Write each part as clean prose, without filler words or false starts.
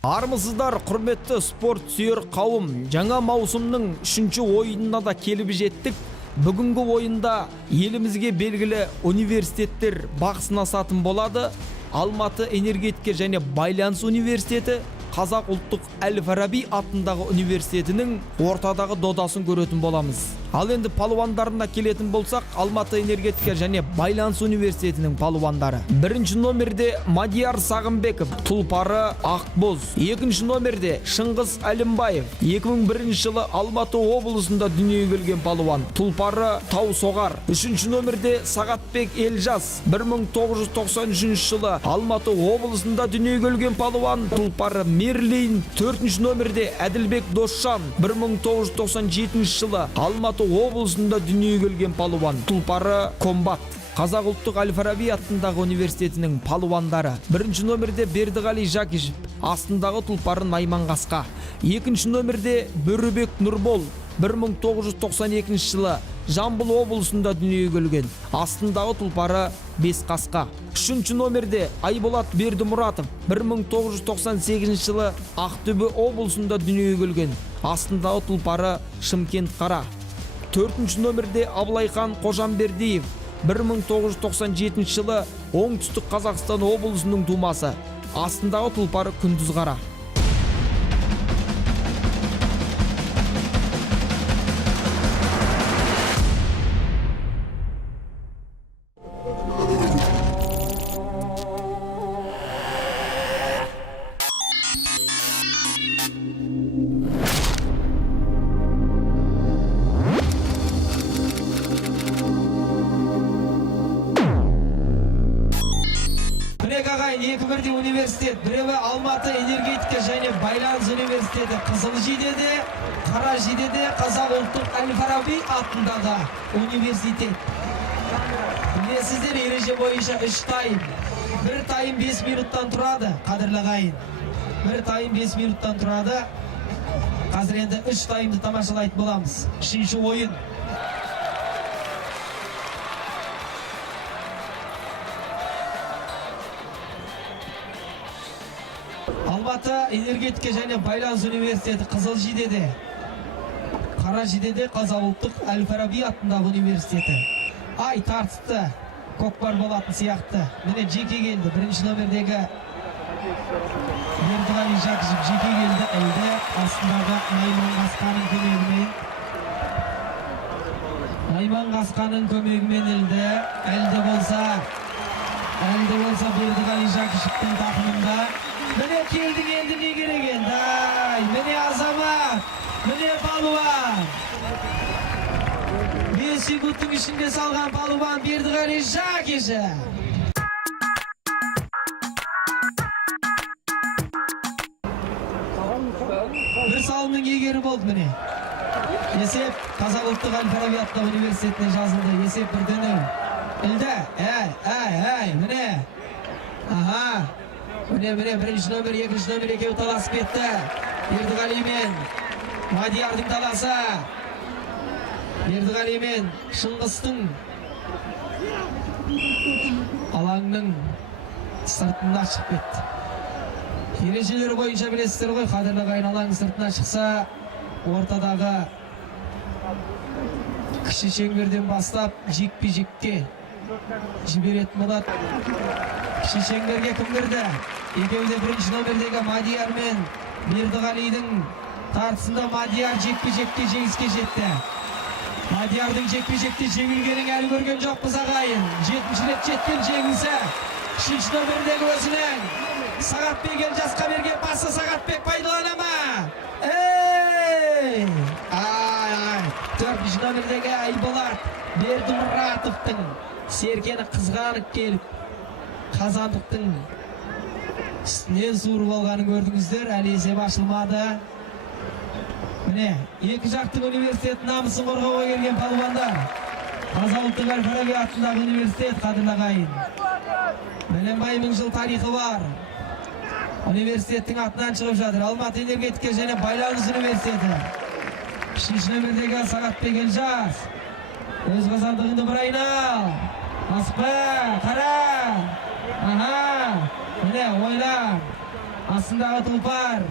Армысыздар, құрметті спорт сүйер қауым. Жаңа маусымның 3-ші ойынына да келіп жеттік. Бүгінгі ойында елімізге белгілі университеттер бақ сынасатын болады. Алматы энергетика және байланыс университеті, Қазақ ұлттық Әл-Фараби атындағы университетінің ортадағы додасын көретін боламыз. Ал енді палуандарына келетін болсақ, Алматы энергетика және байланыс университетінің палуандары. Бірінші номерде Мадияр Сағымбеков, тұлпары Ақбоз. Екінші номерде Шыңғыс Әлімбаев, 2001 жылы Алматы облысында дүниеге келген палуан, тұлпары Таусоғар. Үшінші номерде Сағатбек Елжас, 1993 жылы Алматы облысында дүниеге келген палуан, тұлпары Мерлин. Төртінші номерде Әділбек Досжан, 1997 жылы Алматы облысында дүниеге келген палуан, тұлпары Комбат. Қазақ ұлттық Әл-Фараби атындағы университетінің палуандары. Бірінші номерде Бердіғали Жакишев, астындағы тұлпары Найман Қасқа. Екінші номерде Бөрібек Нұрбол, 1992 жылы Жамбыл облысында дүниеге келген, астындағы тұлпары Бесқасқа. Үшінші номерде Айболат Бердімұратов, 1998 жылы Ақтөбе облысында дүниеге келген, астындағы тұлпары Шымкент Қара. Төртінші номерде Абылайхан Қожамбердиев, 1997 жылы Оңтүстік Қазақстан облысының тумасы, астындағы тұлпары Күндіз Қара. Екі бірдей университет, біреуі Алматы энергетика және байланыс университеті Қызыл Жидеде, Қара Жидеде Қазақ ұлттық Әл-Фараби атындағы университет. Білесіздер, ереже бойынша 3 тайм. Бір тайм 5 минуттан тұрады, қадірлі ағайын. Бір тайм 5 минуттан тұрады. Қазір енді 3 таймды тамашалайтын боламыз. 3-ші ойын. Алматы энергетика және байланыс университеті Қызыл Жидеде, Қара Жидеде Қазақ ұлттық Әл-Фараби атындағы университеті. Ай тартысты, көкпар болатын сияқты. Міне жеке келді. Бірінші номердегі Бердіғали Жакишев жеке келді. Әлде астындағы Найман Қасқаның көмегімен. Найман Қасқаның көмегімен әлде. Әлде болса Бердіғали Жакишевтің тақымында. Міне келдің енді не керек енді? Міне азамат, міне палуан. 5 секундтың ішінде салған палуан Бердіғали Жакишев. Бір салымның егері болды міне. Есеп Қазақ ұлттық Әл-Фараби атындағы университетіне жазылды. Есеп 1-0. Ілді, міне. Аха. Міне, бірінші номер, екінші номер екеуі таласып кетті. Бердіғали мен Мадиярдың таласы. Бердіғали мен Шыңғыстың алаңның сыртына шығып кетті. Ережелері бойынша білесіздер ғой, қадірлі ағайын, алаңның сыртына шықса, ортадағы кіші шеңберден бастап жекпе-жекке жіберетін болады. Кіші шеңберге кім кірді? Екеуі де бірінші номердегі Мадияр мен Бердіғалидің тартысында Мадияр жекпе-жекте жеңіске жетті. Мадиярдың жекпе-жекте жеңілгенін әлі көрген жоқпыз ағайын. 7-ші рет жеткен жеңісі. 3-ші номердегі өзінің Сағатбек Елжасқа берген пасы Сағатбек пайдалана ма? 4-ші номердегі Айболат Бердімұратовтың серкені қызғанып келіп қазандықтың үстінен суырып алғанын көрдіңіздер. Әлі есеп ашылмады. Міне, екі жақтың университет намысын қорғауға келген палуандар. Қазақ ұлттық Әл-Фараби атындағы университет, қадірлі ағайын. Бәленбай 1000 жыл тарихы бар. Университеттің атынан шығып жатыр. Алматы энергетика және байланыс университеті. 3-ші номердегі Сағатбек Елжас. Өз қазандығыңды бір айнал. Аспа, қара. Міне, ойла. Астындағы тұлпар.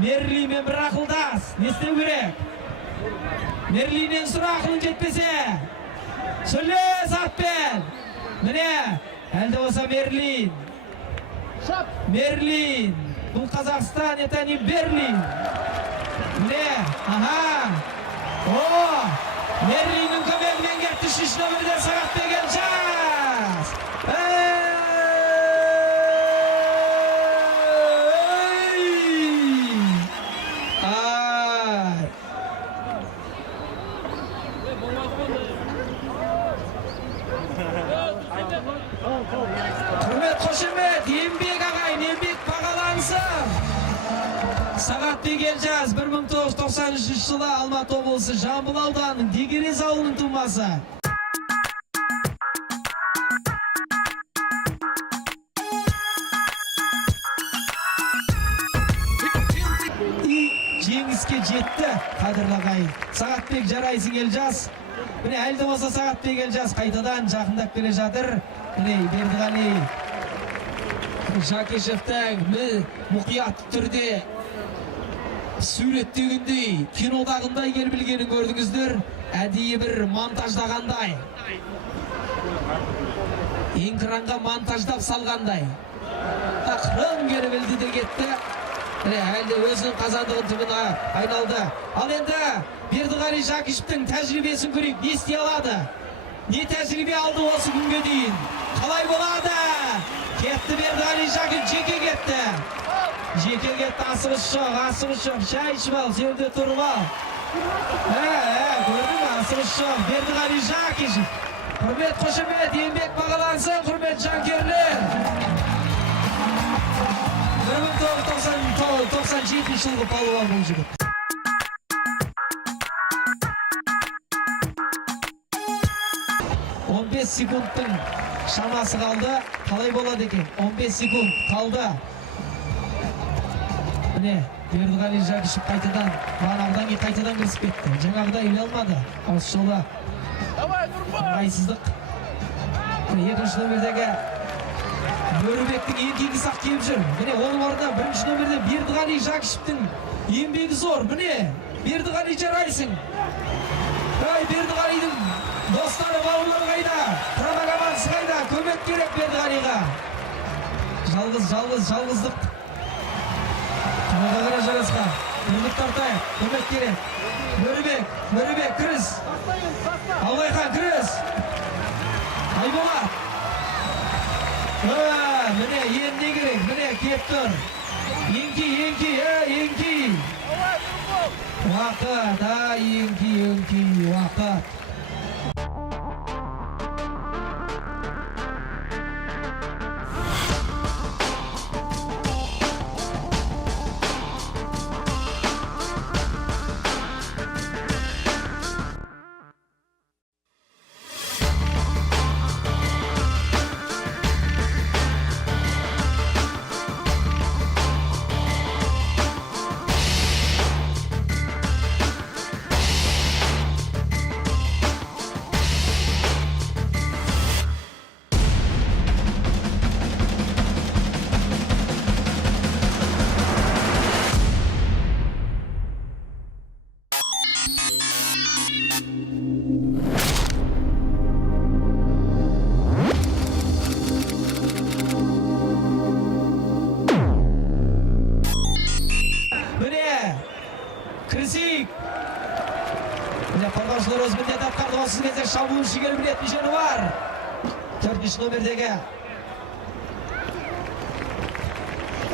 Мерлимен бір ақылдас. Не істеу керек? Мерлинен сұра ақылын жетпесе. Сөйлес атпен. Міне, әлде болса Мерлин. Мерлин. Бұл Қазақстан, это не Берлин. Міне, аха. О, Мерлиннің көмегімен кетті 3 нөмірде Сағатбек Елжас. Құрмет, қошемет, еңбек ағайын, еңбек бағалансын. Сағатбек Елжас 1993 жылы Алматы облысы Жамбыл ауданының Дегерез ауылының тумасы. Жеңіске жетті, қадірлі ағайын. Сағатбек жарайсың Елжас. Міне әлде болса Сағатбек Елжас қайтадан жақындап келе жатыр. Міне Бердіғали Жакешевтің мұқият түрде суреттегендей, кинодағындай келіп білгенін көрдіңіздер. Әдейі бір монтаждағандай. Экранға монтаждап салғандай. Ақырын келіп білді де кетті. Әлде өзінің қазандығын түбін айналды. Ал енді Бердіғали Жакешевтің тәжірибесін көрейік. Не істей алады? Не тәжірибе алды осы күнге дейін? Қалай болады? Кетті Бердіғали Жакешев, жеке кетті. Жеке кетті, асығыс жоқ, шай ішіп ал, жерде тұрып ал. Көрдің ма, асығыс жоқ, Бердіғали Жакешев. Құрмет, қошемет, еңбек бағалансын, құрмет жанкерлер. 1997 жылғы палуан бұл жігіт. Он 15 секундтың шамасы қалды. Қалай болады екен? 15 секунд қалды. Міне, Бердіғали Жакешев қайтадан, бағанағыдан кейін қайтадан кірісіп кетті. Жаңағыда үйле алмады. Осы жолы ыңғайсыздық. Екінші нөмірдегі Бөрібектің еңбегі сақ келіп жүр. Міне, оның орнына бірінші нөмірде Бердіғали Жакешевтің еңбегі зор. Міне, Бердіғали жарайсың. Бердіғалидің достары, бауырлары қайда? Құрама командасы қайда? Көмек керек Бердіғалиға. Жалғыздық. Құмаға қара жарасқа. Үміт тартайық. Көмек керек. Бөрібек, кіріс. Алғайхан, кіріс. Айболат. Міне, енді не керек? Міне, кеп тұр. Еңки. Уақыт, еңки, уақыт. Қорғаушылар өз міндетін атқарды. Осы кезде шабуылшы келіп білетін жері бар. 4-ші нөмірдегі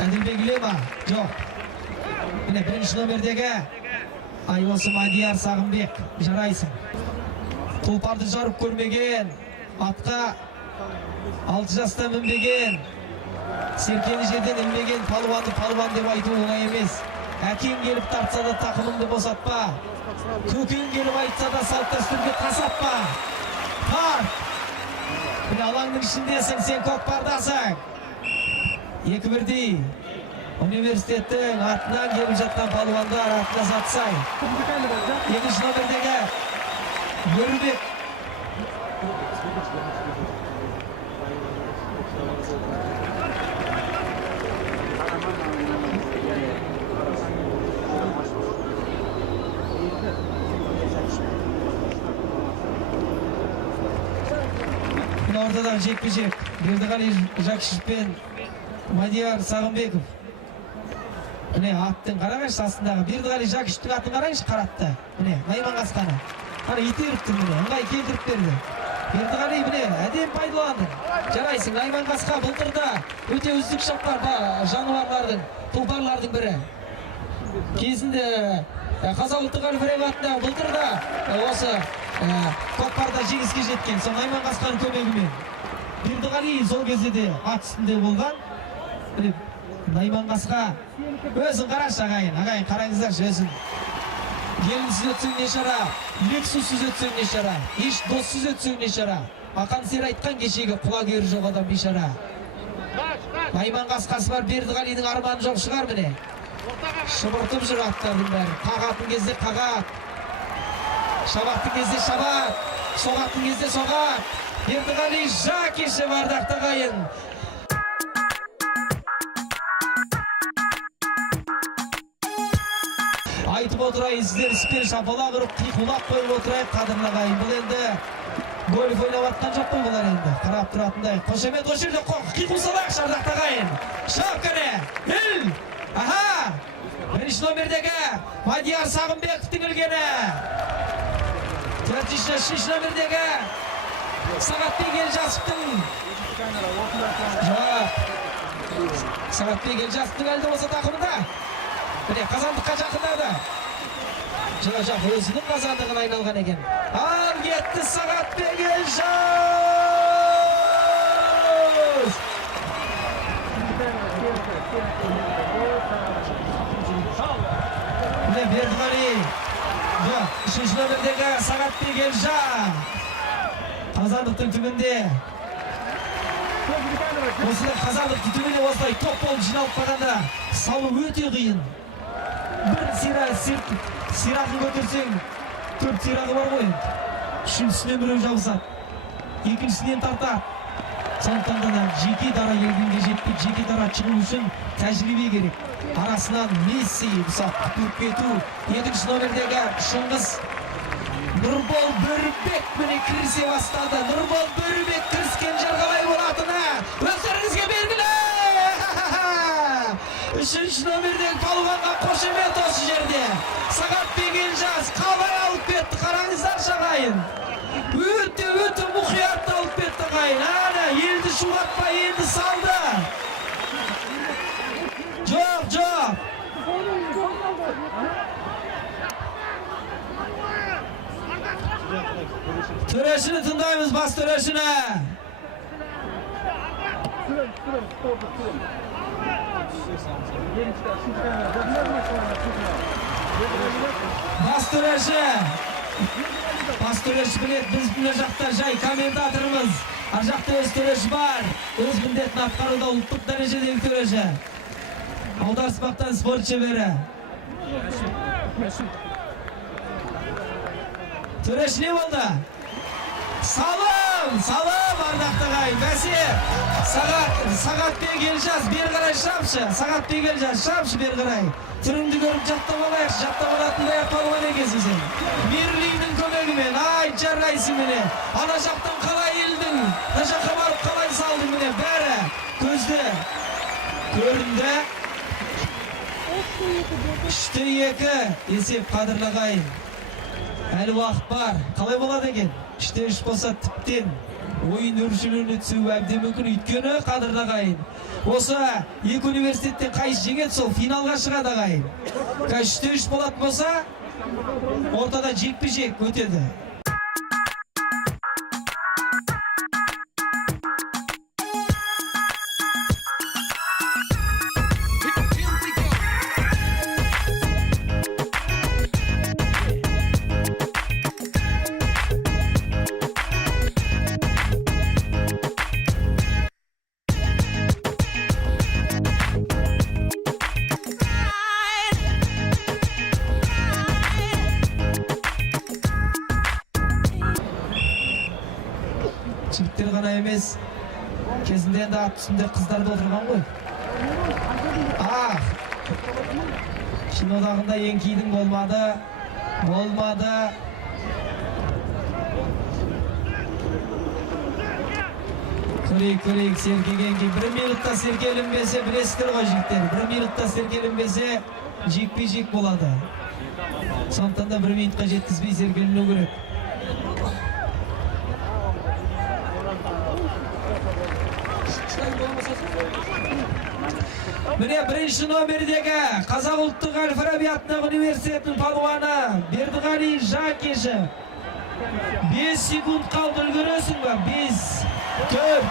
Әділбек Лема. Жоқ. Міне 1-ші нөмірдегі Айосы Мадияр Сағынбек. Жарайсың. Тұлпарды жарып көрмеген, атқа 6 жаста мінбеген, серкені жерден ілмеген палуан деп айту оңай емес. Әкең келіп тартса да тақымыңды босатпа. Көкең келіп айтса да салт дәстүрге тасатпа. Тарт. Міне алаңның ішіндесің, сен көкпардасың. 2-1-дей. Университеттің атынан келіп жатқан палуандар атына сатсай. 2-ші нөмірдегі Бөрібек. ортадағы жекпе-жек. Бердіғали Жакишев пен Мадияр Сағынбеков. Міне аттың қарағайшы астындағы. Бердіғали Жакишевтің атын қарайшы қаратты. Міне Найман Қасқаны. Қара итеріп тұр міне. Ыңғай келтіріп берді. Бердіғали міне әдем пайдаланды. Жарайсың Найман Қасқа былтырда өте үздік шапқар жануарлардың, тұлпарлардың бірі. Кезінде Қазақ ұлттық Әл-Фараби атындағы былтырда осы көкпарда жеңіске жеткен. Сол Найман Қасқаның көмегімен. Бердіғали сол кезде де ат үстінде болған. Найман Қасқа өзін қарашы ағайын қараңыздаршы өзін. Елінсіз өтсең не шара, лексуссыз өтсең не шара, еш доссыз өтсең не шара. Ақан сер айтқан кешегі құлагері жоқ адам бейшара. Найман Қасқасы бар, Бердіғалидің арманы жоқ шығар міне. Шыбыртып жүр аттардың бәрі. Қағатын кезде қағат, шабақтың кезде шабақ, соғатын кезде соғат. Бердіғали Жакишев ардақты ағайын. Айтып отырайын, сіздер іспен шапалақ ұрып, қиқулап қойып отырайық қадірлі ағайын. Бұл енді гольф ойнап атқан жоқ қой бұлар енді. Қарап тұратындай. Қошемет осы жерде қиқулсалақ ардақты ағайын. Шап кәне, үл! Аха! Бірінші номердегі Мадияр Сағынбековтың ілгені. Үшінші номердегі Сағатбек Елжасовтың. Жоқ. Сағатбек Елжасовтың әлді болса тақымында. Міне қазандыққа жақындады. Жоқ, өзінің қазандығын айналған екен. Ал кетті Сағатбек Елжасов. Міне Бердіғали. Үшінші номердегі Сағатбек Елжан. Қазандықтың түбінде. Осылай қазандықтың түбінде осылай топ болып жиналып қалғанда салу өте қиын. Бір сирағын көтерсең, 4 сирағы бар ғой. Үшіншісінен біреу жабысады, екіншісінен тартады. Сондықтан да жеке дара елгенге жетпек, жеке дара шығу үшін тәжірибе керек. Арасынан Месси ұсақ құтылып кету. Екінші номердегі Шыңғыс Нұрбол Бөрібек міне кірісе бастады. Нұрбол Бөрібек кіріскен жер қалай болатыны өздеріңізге белгілі. Үшінші номердегі палуанға қошемет осы жерде. Сағатбек Елжас қалай алып кетті, қараңыздаршы ағайын. Өте мұқият алып кетті ағайын. Ана елді шулатпай енді салды. Жоқ. Төрешіні тыңдаймыз, бас төрешіні. Бас төреші білет, біз мына жақта жай комментаторымыз. Ар жақта өз төреші бар. Өз міндетін атқаруда ұлттық дәрежедегі төреші. Аударыспақтан спорт шебері. Төреші не болды? Салым, ардақты ағайын. Бәсе, Сағатбек Елжас, бері қарай шапшы. Сағатбек Елжас, шапшы бері қарай. Түріңді көріп жаттап алайықшы, жаттап алатындай палуан екенсің сен. Мерлидің көмегімен, ай жарайсың міне. Ана жақтан қалай елдің, мына жаққа барып қалай салдың міне. Бәрі көзді көрінді. 3-2 есеп қадірлі ағайын. Әлі уақыт бар. Қалай болады екен? 3-3 болса тіптен ойын өршіліне түсуі әбден мүмкін. Өйткені қадірлі ағайын. Осы екі университеттен қайсы жеңеді, сол финалға шығады ағайын. 3-3 болатын болса, ортада жекпе-жек өтеді. Жігіттер ғана емес, кезінде енді ат үстінде қыздар да отырған ғой. Кинодағында еңкейдің болмады. Көрейік серкегенге 1 минутта серкелінбесе білесіздер ғой жігіттер. 1 минутта серкелінбесе жекпе-жек болады. Сондықтан да 1 минутқа жеткізбей серкеліну керек. Міне бірінші номердегі Қазақ ұлттық Әл-Фараби атындағы университетінің палуаны Бердіғали Жакиші. 5 секунд қалды, үлгересің ба? 5, 4,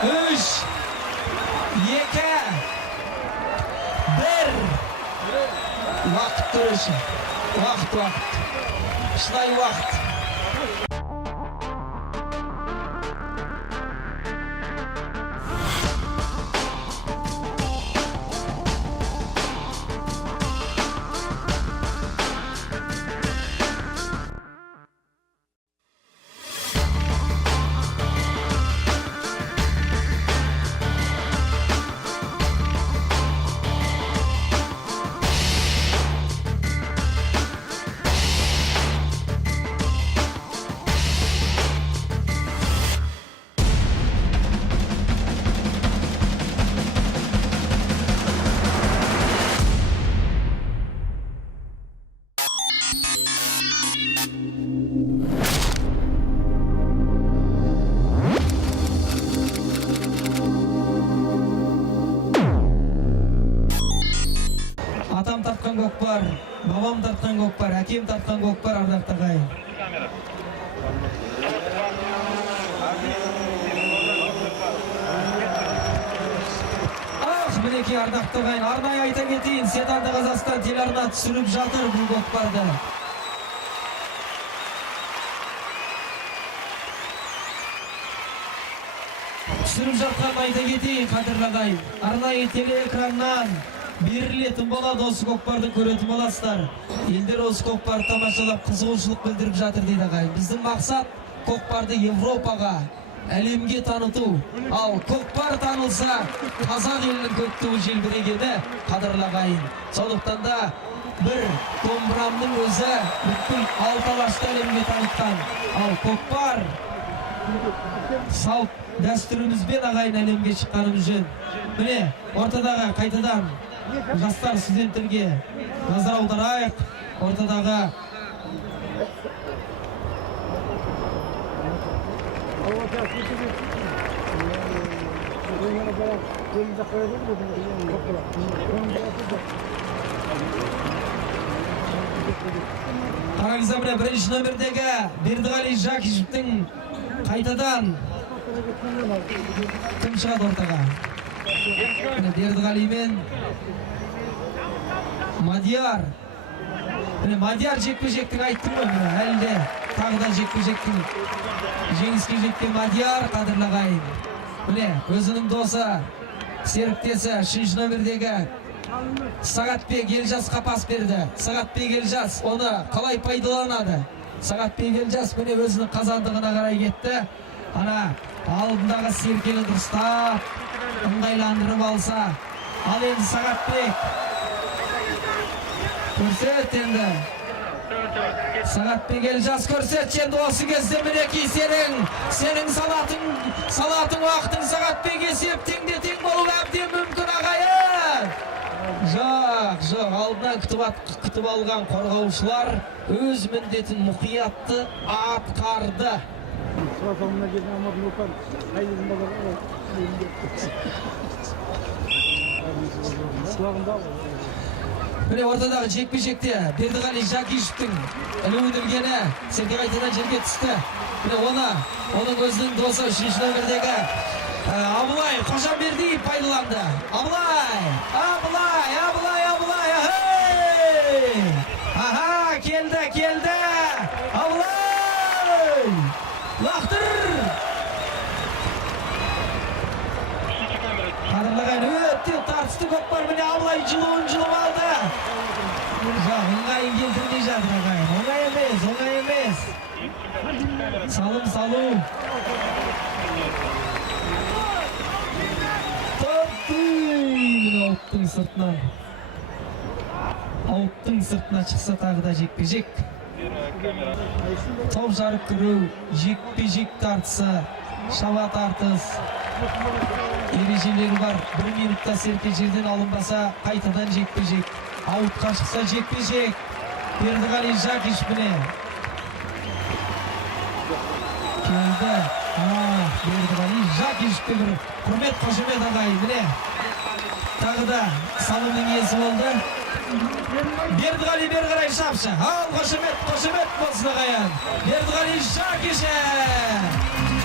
3, 2, 1. Уақыт төреші. Уақыт. Шынайы уақыт. Атам тартқан көкпар, бабам тартқан көкпар, әкем тартқан көкпар, ардақты ағайын. Мінекей ардақты ағайын, арнайы айта кетейін, Сетанды Қазақстан телеарна түсіріп жатыр бұл көкпарды. Түсіріп жатқан айта кетейін, қадірлі ағайын. Арнайы телеэкраннан берілетін болады, осы көкпарды көретін боласыздар. Елдер осы көкпарды тамашалап қызығушылық білдіріп жатыр дейді ағайын. Біздің мақсат көкпарды Европаға, әлемге таныту. Ал көкпар танылса, қазақ елінің көк туы желбірегені, қадірлі ағайын. Сондықтан да бір домбырамның өзі бүткіл алты алашты әлемге танытқан. Ал көкпар салт дәстүрімізбен ағайын әлемге шыққанымыз жөн. Міне, ортадағы қайтадан жастар студенттерге назар аударайық. Ортадағы қараңыздар, міне бірінші номердегі Бердіғали Жакишевтің қайтадан кім шығады ортаға? Бердіғали мен Мадияр. Мадияр жекпе-жектің айттым ғой, әлі де тағы да жекпе-жектің жеңіске жеткен Мадияр, қадірлі ағайын. Міне өзінің досы, серіктесі 3-ші номердегі Сағатбек Елжасқа пас берді. Сағатбек Елжас оны қалай пайдаланады? Сағатбек Елжас міне өзінің қазандығына қарай кетті. Ана алдындағы серкені дұрыстап ыңғайландырып алса, ал енді Сағатбек көрсет енді. Сағатбек Елжас көрсет енді осы кезде. Мінекей сенің салатын уақытың Сағатбек есеп тең болуы әбден мүмкін ағайын. Жоқ, алдына күтіп алған қорғаушылар өз міндетін мұқиятты атқарды. Міне ортадағы жекпе-жекте Бердіғали Жакишевтің ілуінілгені серке қайтадан жерге түсті. Міне оның өзінің досы 3-ші номердегі Абылай Қожамбердиев пайдаланды. Абылай! Аха, келді! Абылай! Лақтыр! Қадірліғайын, өтте тартысты көкпар. Міне Абылай жылып алды. Жоқ, оңайын келтірмей жатыр ағайын. Оңай емес. Салу. Ауыттың сыртына шықса тағы да жекпе-жек. Топ жарып көру, жекпе-жек тартысы шаба тартыс. Ережелері бар. 1 минутта серке жерден алынбаса қайтадан жекпе-жек. Аутқа шықса жекпе-жек. Бердіғали Жакиш міне. Келді. Бердіғали Жакишке бір құрмет қошемет ағайын міне. Тағы да салымның иесі болды. Бердіғали бері қарай шапшы. Ал қошемет болсын ағайын. Бердіғали Жакиші.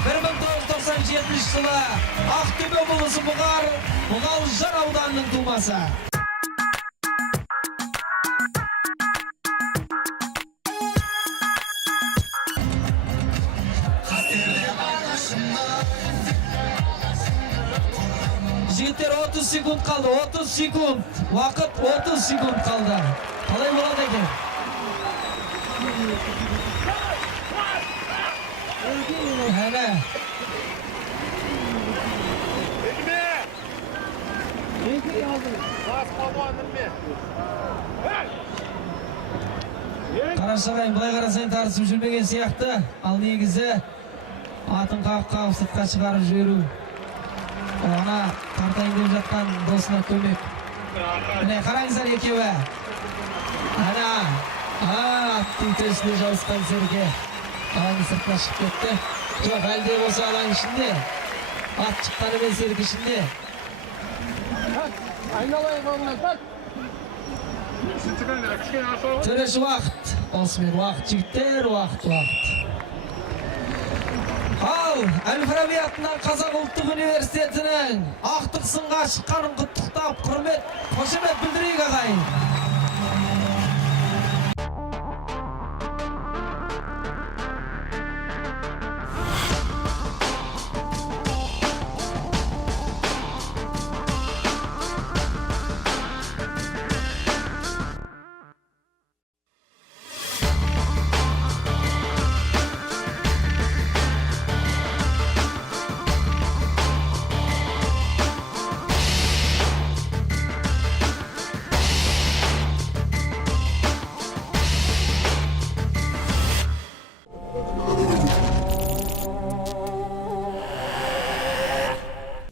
1997 жылы Ақтөбе облысы Мұғалжар ауданының тумасы. Жігіттер 30 секунд қалды, 30 секунд. Уақыт 30 секунд қалды. Қалай болады екен? Әне. Қарашағайын, бұлай қарасайын тарысып жүрмеген сияқты. Ал негізі атын қағып сыртқа шығарып жіберу. Ана қартайын деп жатқан досына көмек. Міне қараңыздар екеуі. Ана аттың төсіне жауысқан серке. Алаң сыртқа шығып кетті. Жоқ, әлде осы алаң ішінде. Ат шыққаны мен серке ішінде. Айналайын оңынан бak. Төреші уақыт. Осымен уақыт, жігіттер, уақыт. Ал, Әл-Фараби атынан Қазақ ұлттық университетінің ақтық сынға шыққанын құттықтап, құрмет, қошемет білдірейік ағайын.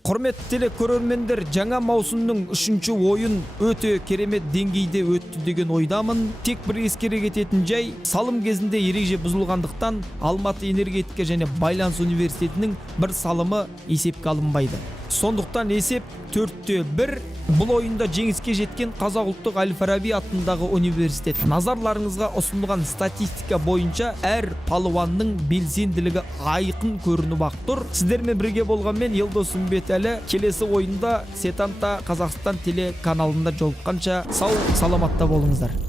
Құрметті телекөрермендер, жаңа маусымның 3-ші ойын өте керемет деңгейде өтті деген ойдамын. Тек бір ескере кететін жай, салым кезінде ереже бұзылғандықтан Алматы энергетика және байланыс университетінің бір салымы есепке алынбайды. Сондықтан есеп 4-1. Бұл ойында жеңіске жеткен Қазақ ұлттық Әл-Фараби атындағы университет. Назарларыңызға ұсынылған статистика бойынша әр палуанның белсенділігі айқын көрініп ақ тұр. Сіздермен бірге болғанмен Елдос Үмбетәлі. Келесі ойында Сетанта Қазақстан телеканалында жолыққанша сау саламатта болыңыздар.